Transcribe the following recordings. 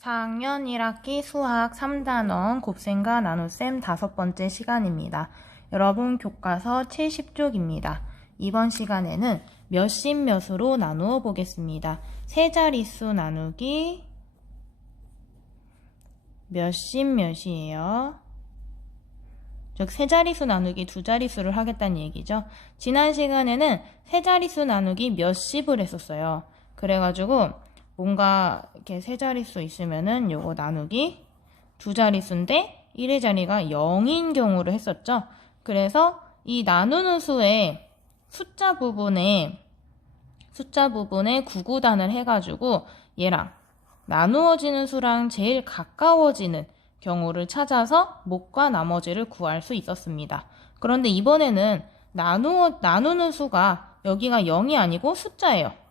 4학년 1학기 수학 3단원 곱셈과 나눗셈 다섯 번째 시간입니다. 여러분 교과서 70쪽입니다. 이번 시간에는 몇십 몇으로 나누어 보겠습니다. 세 자릿수 나누기 몇십 몇이에요. 즉, 세 자릿수 나누기 두 자릿수를 하겠다는 얘기죠. 지난 시간에는 세 자릿수 나누기 몇십을 했었어요. 그래가지고, 뭔가 이렇게 세 자릿수 있으면은 요거 나누기 두 자릿수인데 1의 자리가 0인 경우를 했었죠. 그래서 이 나누는 수의 숫자 부분에 숫자 부분에 구구단을 해가지고 얘랑 나누어지는 수랑 제일 가까워지는 경우를 찾아서 목과 나머지를 구할 수 있었습니다. 그런데 이번에는 나누어, 나누는 수가 여기가 0이 아니고 숫자예요.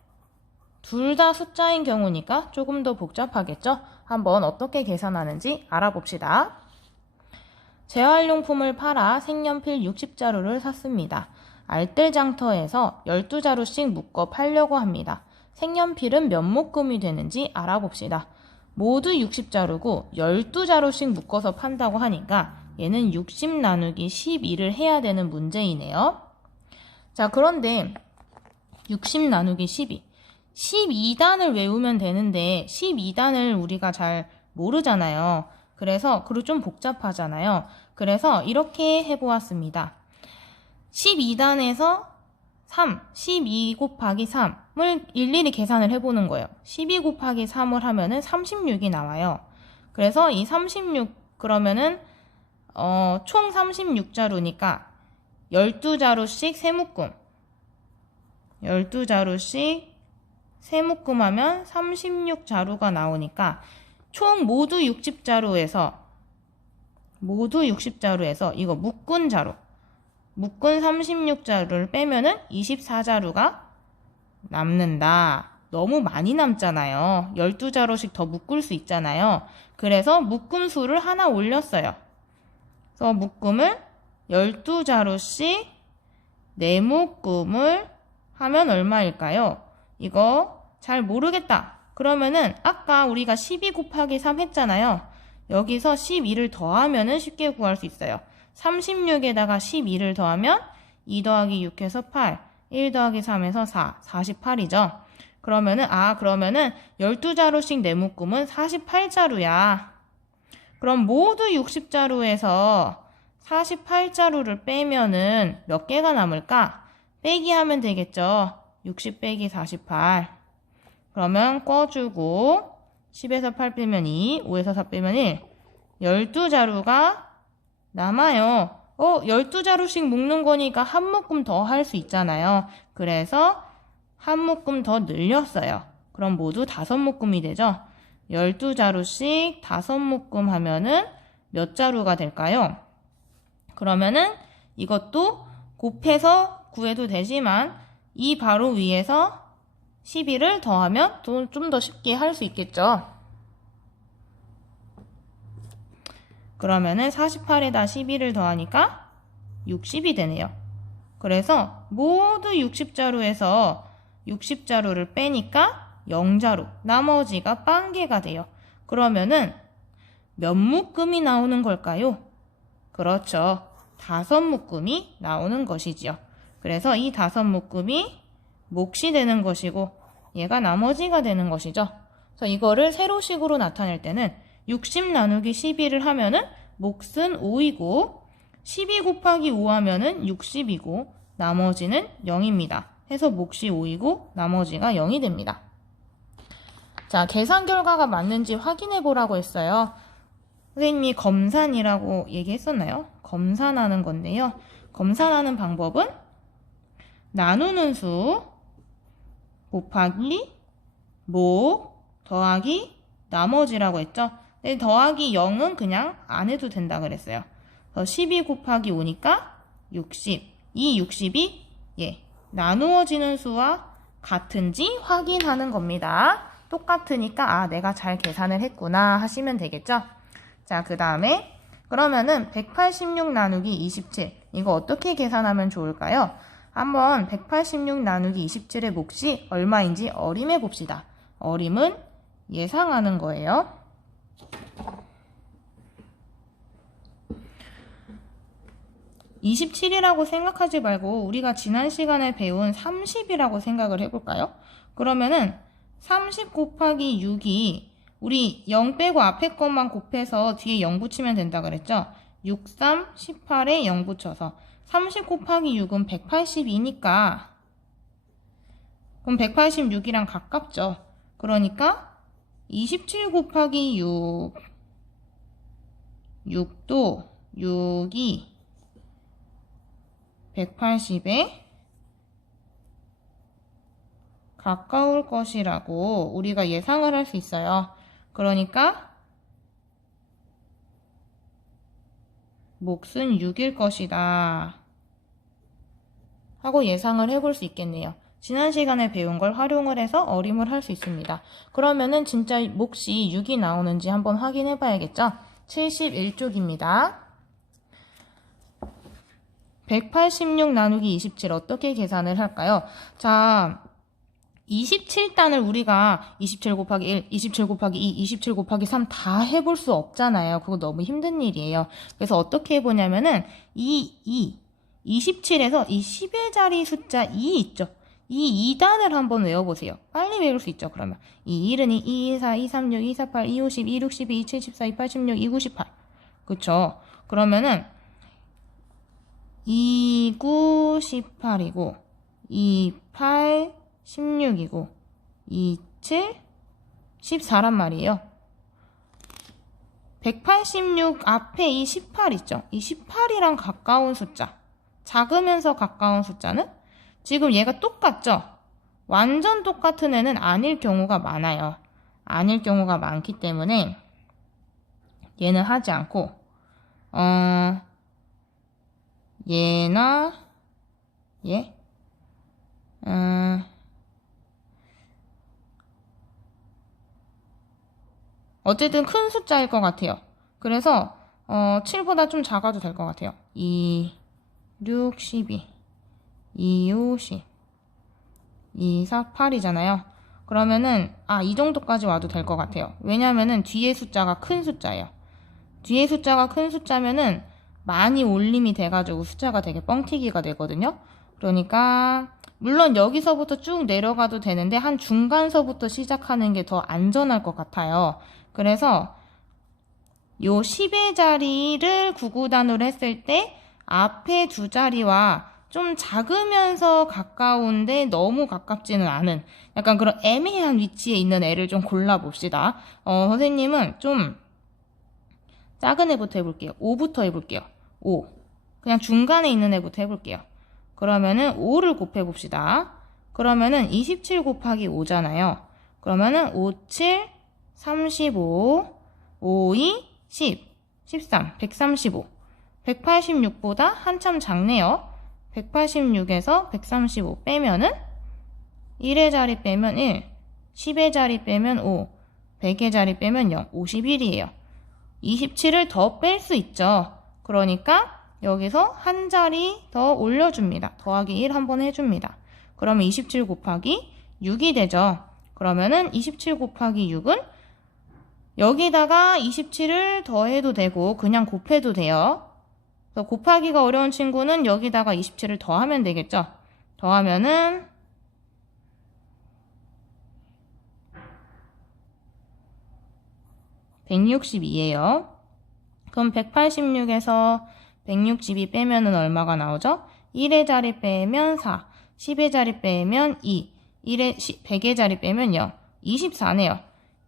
둘 다 숫자인 경우니까 조금 더 복잡하겠죠? 한번 어떻게 계산하는지 알아봅시다. 재활용품을 팔아 색연필 60자루를 샀습니다. 알뜰장터에서 12자루씩 묶어 팔려고 합니다. 색연필은 몇 묶음이 되는지 알아봅시다. 모두 60자루고 12자루씩 묶어서 판다고 하니까 얘는 60 나누기 12를 해야 되는 문제이네요. 자, 그런데 60 나누기 12. 12단을 외우면 되는데 12단을 우리가 잘 모르잖아요. 그래서 그리고 좀 복잡하잖아요. 그래서 이렇게 해보았습니다. 12단에서 3, 12 곱하기 3을 일일이 계산을 해보는 거예요. 12 곱하기 3을 하면은 36이 나와요. 그래서 이 36, 그러면은, 어, 총 36자루니까 12자루씩 3묶음. 12자루씩 3묶음 하면 36자루가 나오니까 총 모두 60자루에서 모두 60자루에서 이거 묶은 자루 묶은 36자루를 빼면은 24자루가 남는다. 너무 많이 남잖아요. 12자루씩 더 묶을 수 있잖아요. 그래서 묶음 수를 하나 올렸어요. 그래서 묶음을 12자루씩 4묶음을 하면 얼마일까요? 이거 잘 모르겠다. 그러면은 아까 우리가 12 곱하기 3 했잖아요. 여기서 12를 더하면은 쉽게 구할 수 있어요. 36에다가 12를 더하면 2 더하기 6에서 8, 1 더하기 3에서 4, 48이죠. 그러면은 아 그러면은 12자루씩 내 묶음은 48자루야. 그럼 모두 60자루에서 48자루를 빼면은 몇 개가 남을까? 빼기 하면 되겠죠. 60 빼기 48. 그러면 꿔주고 10에서 8 빼면 2, 5에서 4 빼면 1. 12자루가 남아요. 어, 12자루씩 묶는 거니까 한 묶음 더 할 수 있잖아요. 그래서 한 묶음 더 늘렸어요. 그럼 모두 다섯 묶음이 되죠. 12자루씩 다섯 묶음 하면은 몇 자루가 될까요? 그러면은 이것도 곱해서 구해도 되지만 이 바로 위에서 12를 더하면 좀 더 쉽게 할 수 있겠죠. 그러면은 48에다 12를 더하니까 60이 되네요. 그래서 모두 60자루에서 60자루를 빼니까 0자루, 나머지가 빵개가 돼요. 그러면은 몇 묶음이 나오는 걸까요? 그렇죠. 다섯 묶음이 나오는 것이지요. 그래서 이 다섯 묶음이 몫이 되는 것이고 얘가 나머지가 되는 것이죠. 그래서 이거를 세로식으로 나타낼 때는 60 나누기 12를 하면은 몫은 5이고 12 곱하기 5 하면은 60이고 나머지는 0입니다. 해서 몫이 5이고 나머지가 0이 됩니다. 자, 계산 결과가 맞는지 확인해 보라고 했어요. 선생님이 검산이라고 얘기했었나요? 검산하는 건데요. 검산하는 방법은 나누는 수 곱하기 목 더하기 나머지라고 했죠. 근데 더하기 0은 그냥 안 해도 된다 그랬어요. 그래서 12 곱하기 5니까 60. 이 60이 예 나누어지는 수와 같은지 확인하는 겁니다. 똑같으니까 아 내가 잘 계산을 했구나 하시면 되겠죠. 자 그 다음에 그러면은 186 나누기 27 이거 어떻게 계산하면 좋을까요? 한번 186 나누기 27의 몫이 얼마인지 어림해 봅시다. 어림은 예상하는 거예요. 27이라고 생각하지 말고 우리가 지난 시간에 배운 30이라고 생각을 해볼까요? 그러면은 삼십 곱하기 6이 우리 0 빼고 앞에 것만 곱해서 뒤에 0 붙이면 된다 그랬죠? 6, 3, 18에 0 붙여서 30 곱하기 6은 182니까 그럼 186이랑 가깝죠. 그러니까 27 곱하기 6 6도 6이 180에 가까울 것이라고 우리가 예상을 할 수 있어요. 그러니까 몫은 6일 것이다. 하고 예상을 해볼 수 있겠네요. 지난 시간에 배운 걸 활용을 해서 어림을 할 수 있습니다. 그러면은 진짜 몫이 6이 나오는지 한번 확인해 봐야겠죠? 71쪽입니다. 186 나누기 27 어떻게 계산을 할까요? 자, 27단을 우리가 27 곱하기 1, 27 곱하기 2, 27 곱하기 3 다 해볼 수 없잖아요. 그거 너무 힘든 일이에요. 그래서 어떻게 해보냐면은 이 2, 27에서 이 10의 자리 숫자 2 있죠? 이 2단을 한번 외워보세요. 빨리 외울 수 있죠, 그러면. 이 1은 2, 2, 4, 2, 3, 6, 2, 4, 8, 2, 5, 10, 2, 6, 12, 2, 7, 14, 2, 8, 16, 2, 9, 18. 그쵸? 그러면은 2, 9, 18이고 2, 8, 16이고 2, 7, 14란 말이에요. 186 앞에 이 18 있죠? 이 18이랑 가까운 숫자. 작으면서 가까운 숫자는 지금 얘가 똑같죠? 완전 똑같은 애는 아닐 경우가 많아요. 아닐 경우가 많기 때문에 얘는 하지 않고 어 얘나 얘 음, 어쨌든 큰 숫자일 것 같아요. 그래서 어, 7보다 좀 작아도 될 것 같아요. 2, 6, 12, 2, 5, 10, 2, 4, 8이잖아요. 그러면은 아, 이 정도까지 와도 될 것 같아요. 왜냐면은 뒤에 숫자가 큰 숫자예요. 뒤에 숫자가 큰 숫자면은 많이 올림이 돼가지고 숫자가 되게 뻥튀기가 되거든요. 그러니까 물론 여기서부터 쭉 내려가도 되는데 한 중간서부터 시작하는 게 더 안전할 것 같아요. 그래서 요 10의 자리를 구구단으로 했을 때 앞에 두 자리와 좀 작으면서 가까운데 너무 가깝지는 않은 약간 그런 애매한 위치에 있는 애를 좀 골라봅시다. 어, 선생님은 좀 작은 애부터 해볼게요. 5부터 해볼게요. 5. 그냥 중간에 있는 애부터 해볼게요. 그러면은 5를 곱해봅시다. 그러면은 27 곱하기 5잖아요. 그러면은 5, 7, 35, 5, 2, 10, 13, 135. 186보다 한참 작네요. 186에서 135 빼면은 1의 자리 빼면 1, 10의 자리 빼면 5, 100의 자리 빼면 0, 51이에요. 27을 더 뺄 수 있죠. 그러니까 여기서 한 자리 더 올려줍니다. 더하기 1 한번 해줍니다. 그러면 27 곱하기 6이 되죠. 그러면은 27 곱하기 6은 여기다가 27을 더해도 되고 그냥 곱해도 돼요. 곱하기가 어려운 친구는 여기다가 27을 더하면 되겠죠. 더하면은 162예요. 그럼 186에서 162 빼면은 얼마가 나오죠? 1의 자리 빼면 4, 10의 자리 빼면 2, 1의 100의 자리 빼면 0, 24네요.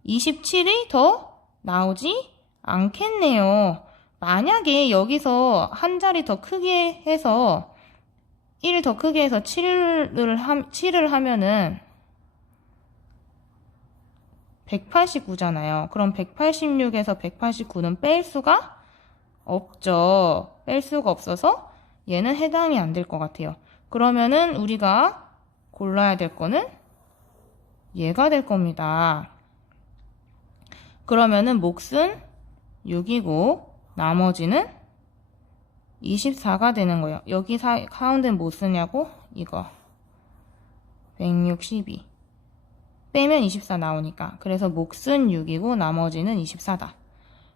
27이 더 나오지 않겠네요. 만약에 여기서 한 자리 더 크게 해서 1을 더 크게 해서 7을, 함, 7을 하면은 189잖아요. 그럼 186에서 189는 뺄 수가 없죠. 뺄 수가 없어서 얘는 해당이 안 될 것 같아요. 그러면은 우리가 골라야 될 거는 얘가 될 겁니다. 그러면은 몫은 6이고 나머지는 24가 되는 거예요. 여기 사, 가운데 뭐 쓰냐고? 이거. 162. 빼면 24 나오니까. 그래서 몫은 6이고 나머지는 24다.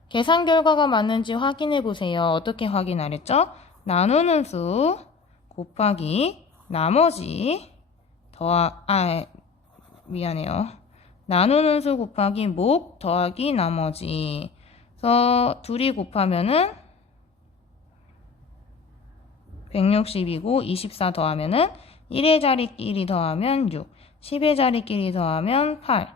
계산 결과가 맞는지 확인해 보세요. 어떻게 확인하랬죠? 나누는 수 곱하기 나머지 더하, 아, 미안해요. 나누는 수 곱하기 목 더하기 나머지. 그래서 둘이 곱하면은 160이고 24 더하면은 1의 자리끼리 더하면 6, 10의 자리끼리 더하면 8,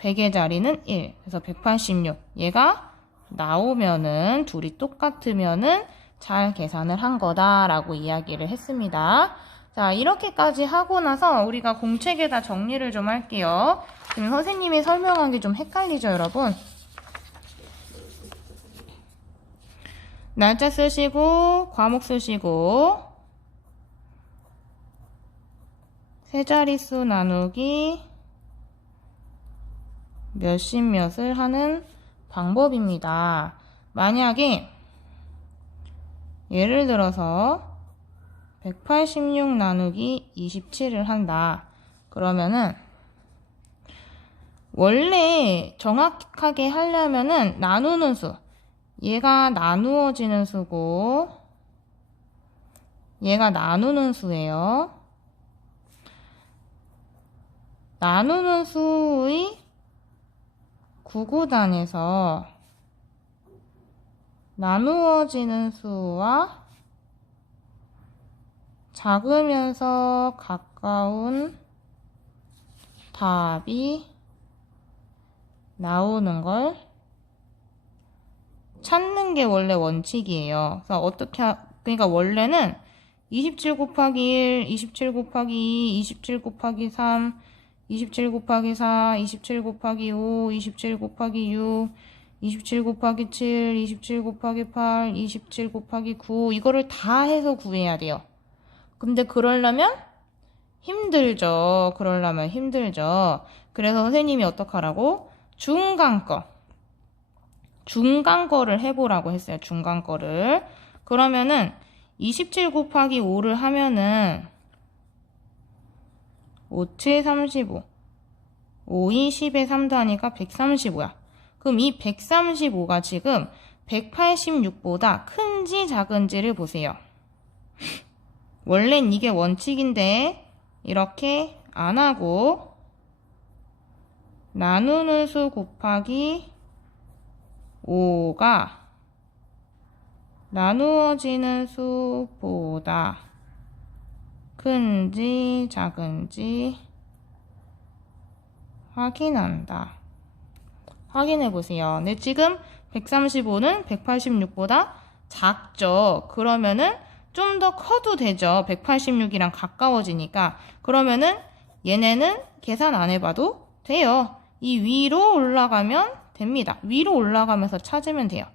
100의 자리는 1. 그래서 186. 얘가 나오면은 둘이 똑같으면은 잘 계산을 한 거다라고 이야기를 했습니다. 자, 이렇게까지 하고 나서 우리가 공책에다 정리를 좀 할게요. 지금 선생님이 설명한 게 좀 헷갈리죠, 여러분? 날짜 쓰시고, 과목 쓰시고, 세 자릿수 나누기 몇십 몇을 하는 방법입니다. 만약에 예를 들어서 186 나누기 27을 한다. 그러면은 원래 정확하게 하려면은 나누는 수 얘가 나누어지는 수고 얘가 나누는 수예요. 나누는 수의 구구단에서 나누어지는 수와 작으면서 가까운 답이 나오는 걸 찾는 게 원래 원칙이에요. 그래서 어떻게, 하, 그러니까 원래는 27 곱하기 1, 27 곱하기 2, 27 곱하기 3, 27 곱하기 4, 27 곱하기 5, 27 곱하기 6, 27 곱하기 7, 27 곱하기 8, 27 곱하기 9 이거를 다 해서 구해야 돼요. 근데 그러려면 힘들죠. 그러려면 힘들죠. 그래서 선생님이 어떡하라고? 중간 거. 중간 거를 해보라고 했어요. 중간 거를. 그러면은 27 곱하기 5를 하면은 5, 7, 35. 5, 2, 10에 3 더하니까 135야. 그럼 이 135가 지금 186보다 큰지 작은지를 보세요. 원래는 이게 원칙인데 이렇게 안 하고 나누는 수 곱하기 5가 나누어지는 수보다 큰지 작은지 확인한다. 확인해 보세요. 근데 지금 135는 186보다 작죠. 그러면은 좀 더 커도 되죠. 186이랑 가까워지니까. 그러면은 얘네는 계산 안 해봐도 돼요. 이 위로 올라가면 됩니다. 위로 올라가면서 찾으면 돼요.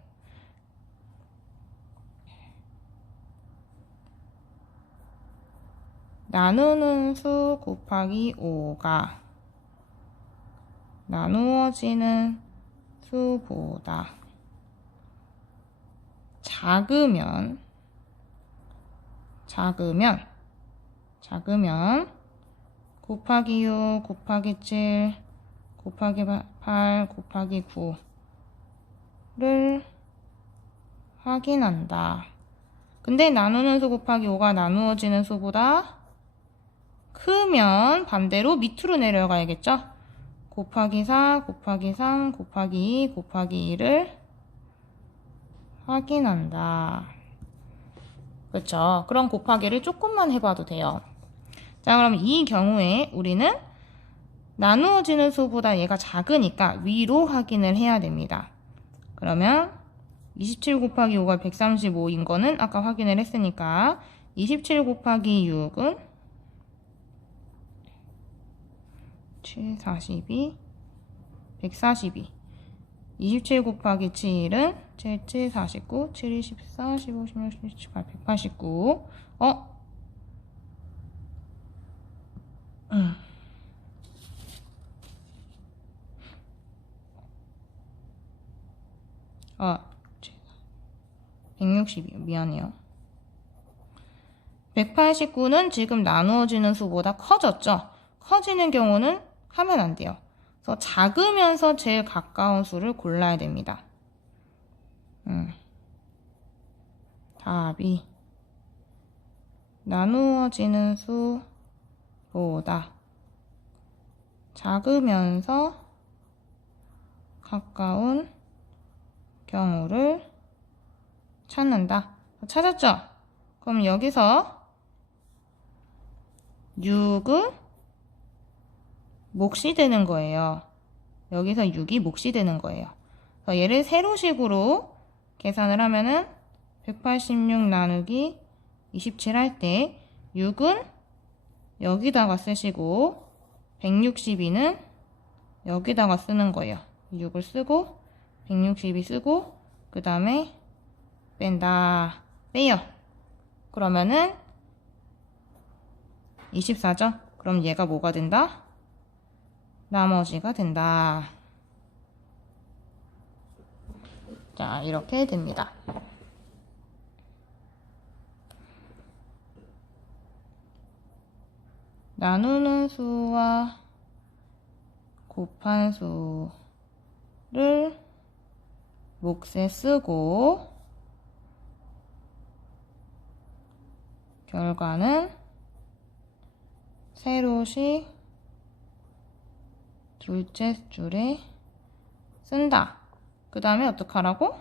나누는 수 곱하기 5가 나누어지는 수보다 작으면 작으면 작으면 곱하기 6 곱하기 7 곱하기 8 곱하기 9를 확인한다. 근데 나누는 수 곱하기 5가 나누어지는 수보다 크면 반대로 밑으로 내려가야겠죠? 곱하기 4 곱하기 3 곱하기 2 곱하기 2를 확인한다. 그렇죠? 그럼 곱하기를 조금만 해봐도 돼요. 자, 그럼 이 경우에 우리는 나누어지는 수보다 얘가 작으니까 위로 확인을 해야 됩니다. 그러면 27 곱하기 5가 135인 거는 아까 확인을 했으니까 27 곱하기 6은 7, 42, 142 27 곱하기 7은 7, 7, 49, 7, 24, 15, 16, 17, 18, 189. 어? 음. 아, 160이요. 미안해요. 189는 지금 나누어지는 수보다 커졌죠? 커지는 경우는 하면 안 돼요. 그래서 작으면서 제일 가까운 수를 골라야 됩니다. 음. 답이 나누어지는 수보다 작으면서 가까운 경우를 찾는다. 찾았죠? 그럼 여기서 6은 몫이 되는 거예요. 여기서 6이 몫이 되는 거예요. 얘를 세로식으로 계산을 하면은 186 나누기 27 할 때 6은 여기다가 쓰시고 162는 여기다가 쓰는 거예요. 6을 쓰고 162 쓰고 그 다음에 뺀다. 빼요. 그러면은 24죠? 그럼 얘가 뭐가 된다? 나머지가 된다. 자, 이렇게 됩니다. 나누는 수와 곱한 수를 몫에 쓰고 결과는 세로씩 둘째 줄에 쓴다. 그 다음에 어떡하라고?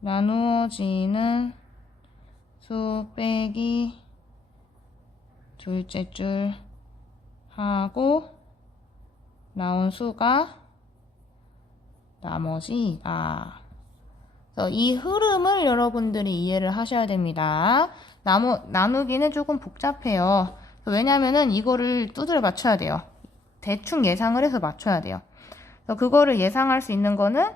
나누어지는 수 빼기 둘째 줄 하고 나온 수가 나머지이다. 이 흐름을 여러분들이 이해를 하셔야 됩니다. 나무, 나누기는 조금 복잡해요. 왜냐면은 이거를 두드려 맞춰야 돼요. 대충 예상을 해서 맞춰야 돼요. 그거를 예상할 수 있는 거는,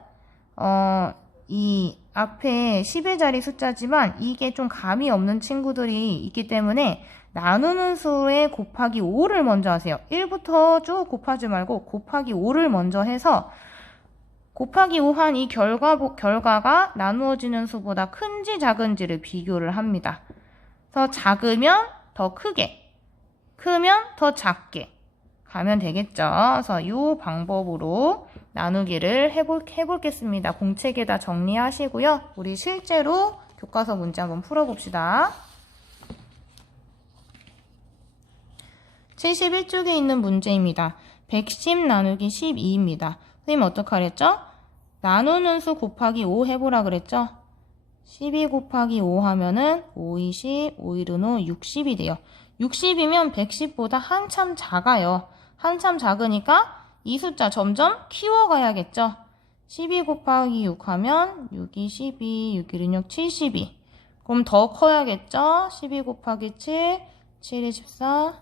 어, 이 앞에 10의 자리 숫자지만 이게 좀 감이 없는 친구들이 있기 때문에 나누는 수에 곱하기 5를 먼저 하세요. 1부터 쭉 곱하지 말고 곱하기 5를 먼저 해서 곱하기 5한 이 결과, 결과가 나누어지는 수보다 큰지 작은지를 비교를 합니다. 그래서 작으면 더 크게, 크면 더 작게 가면 되겠죠. 그래서 이 방법으로 나누기를 해볼, 해볼겠습니다. 공책에다 정리하시고요. 우리 실제로 교과서 문제 한번 풀어봅시다. 71쪽에 있는 문제입니다. 110 나누기 12입니다. 선생님 어떡하랬죠? 나누는 수 곱하기 5 해보라 그랬죠? 12 곱하기 5 하면은 5, 20, 5, 1은 5, 60이 돼요. 60이면 110보다 한참 작아요. 한참 작으니까 이 숫자 점점 키워가야겠죠? 12 곱하기 6 하면 6이 12, 6, 1은 6, 72. 그럼 더 커야겠죠? 12 곱하기 7, 7이 14,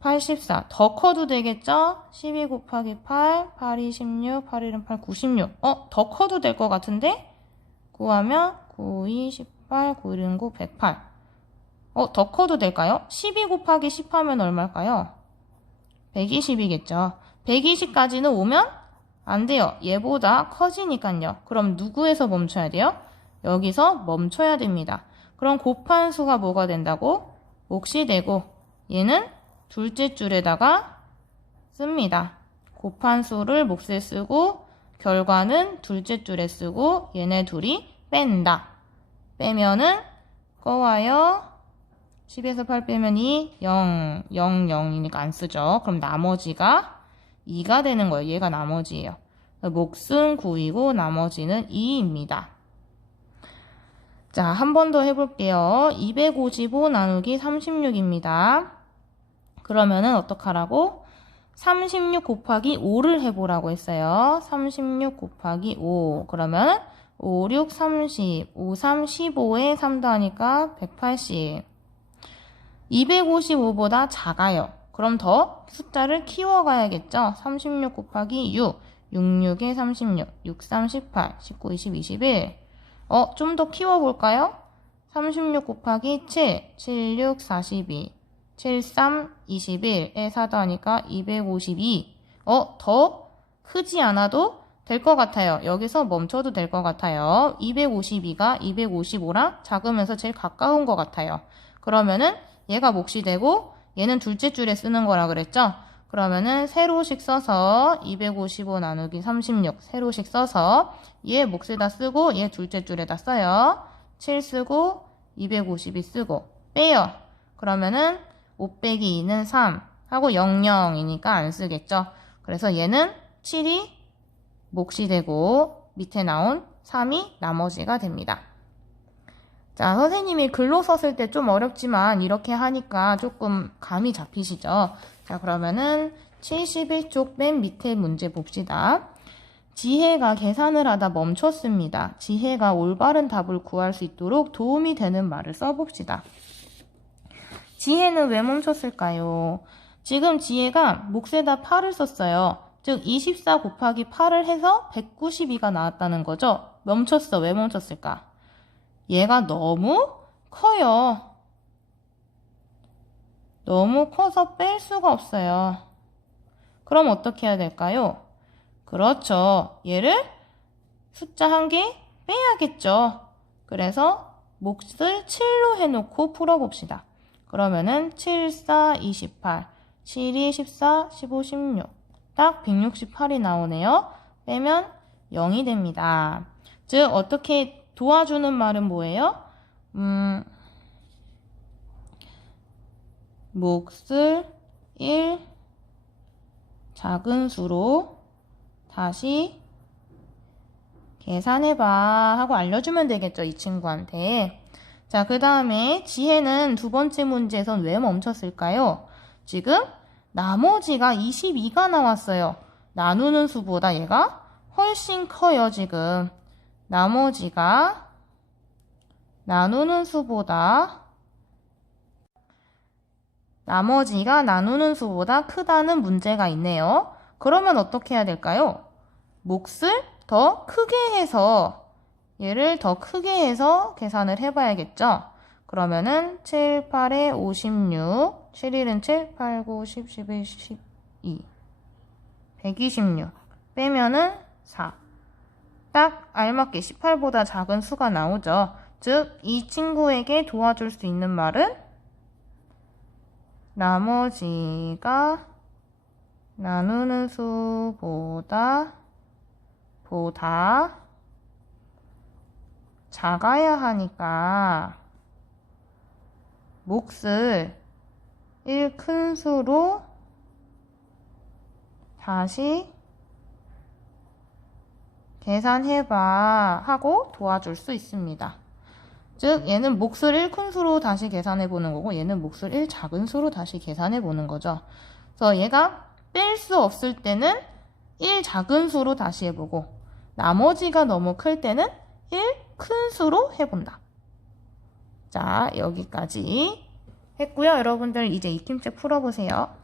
84. 더 커도 되겠죠? 12 곱하기 8, 8이 16, 8, 1은 8, 96. 어? 더 커도 될 것 같은데? 9하면 9, 2, 18, 9, 1은 9, 108. 어? 더 커도 될까요? 12 곱하기 10 하면 얼마일까요? 120이겠죠. 120까지는 오면 안 돼요. 얘보다 커지니까요. 그럼 누구에서 멈춰야 돼요? 여기서 멈춰야 됩니다. 그럼 곱한 수가 뭐가 된다고? 몫이 되고 얘는 둘째 줄에다가 씁니다. 곱한 수를 몫에 쓰고 결과는 둘째 줄에 쓰고 얘네 둘이 뺀다. 빼면은 꺼와요. 10에서 8 빼면 2, 0, 0, 0이니까 안 쓰죠. 그럼 나머지가 2가 되는 거예요. 얘가 나머지예요. 몫은 9이고 나머지는 2입니다. 자, 한 번 더 해볼게요. 255 나누기 36입니다. 그러면은 어떡하라고? 36 곱하기 5를 해보라고 했어요. 36 곱하기 5. 그러면 5, 6, 30. 5, 3, 15에 3 더하니까 180. 255보다 작아요. 그럼 더 숫자를 키워가야겠죠? 36 곱하기 6. 6, 6에 36. 6, 3, 18. 19, 20, 21. 어, 좀 더 키워볼까요? 36 곱하기 7. 7, 6, 42. 73, 21에 4 더하니까 252. 어, 더 크지 않아도 될 것 같아요. 여기서 멈춰도 될 것 같아요. 252가 255랑 작으면서 제일 가까운 것 같아요. 그러면은 얘가 몫이 되고 얘는 둘째 줄에 쓰는 거라 그랬죠? 그러면은 세로씩 써서 255 나누기 36 세로씩 써서 얘 몫에다 쓰고 얘 둘째 줄에다 써요. 7 쓰고 252 쓰고 빼요. 그러면은 5 빼기 2는 3 하고 00이니까 안 쓰겠죠. 그래서 얘는 7이 몫이 되고 밑에 나온 3이 나머지가 됩니다. 자, 선생님이 글로 썼을 때 좀 어렵지만 이렇게 하니까 조금 감이 잡히시죠? 자, 그러면은 71쪽 맨 밑에 문제 봅시다. 지혜가 계산을 하다 멈췄습니다. 지혜가 올바른 답을 구할 수 있도록 도움이 되는 말을 써봅시다. 지혜는 왜 멈췄을까요? 지금 지혜가 몫에다 8을 썼어요. 즉, 24 곱하기 8을 해서 192가 나왔다는 거죠? 멈췄어. 왜 멈췄을까? 얘가 너무 커요. 너무 커서 뺄 수가 없어요. 그럼 어떻게 해야 될까요? 그렇죠. 얘를 숫자 한 개 빼야겠죠. 그래서 몫을 7로 해놓고 풀어봅시다. 그러면은 7, 4, 28, 7, 2, 14, 15, 16. 딱 168이 나오네요. 빼면 0이 됩니다. 즉, 어떻게 도와주는 말은 뭐예요? 음, 몫을 1 작은 수로 다시 계산해봐 하고 알려주면 되겠죠, 이 친구한테. 자, 그 다음에 지혜는 두 번째 문제에선 왜 멈췄을까요? 지금 나머지가 22가 나왔어요. 나누는 수보다 얘가 훨씬 커요, 지금. 나머지가 나누는 수보다 나머지가 나누는 수보다 크다는 문제가 있네요. 그러면 어떻게 해야 될까요? 몫을 더 크게 해서 얘를 더 크게 해서 계산을 해봐야겠죠. 그러면은 7, 8에 56, 7, 1은 7, 8, 9, 10, 11, 12, 126 빼면은 4. 딱 알맞게 18보다 작은 수가 나오죠. 즉, 이 친구에게 도와줄 수 있는 말은 나머지가 나누는 수보다 보다 작아야 하니까 몫을 1큰 수로 다시 계산해봐 하고 도와줄 수 있습니다. 즉 얘는 몫을 1큰 수로 다시 계산해 보는 거고 얘는 몫을 1 작은 수로 다시 계산해 보는 거죠. 그래서 얘가 뺄 수 없을 때는 1 작은 수로 다시 해보고 나머지가 너무 클 때는 1 큰 수로 해본다. 자 여기까지 했고요. 여러분들 이제 익힘책 풀어보세요.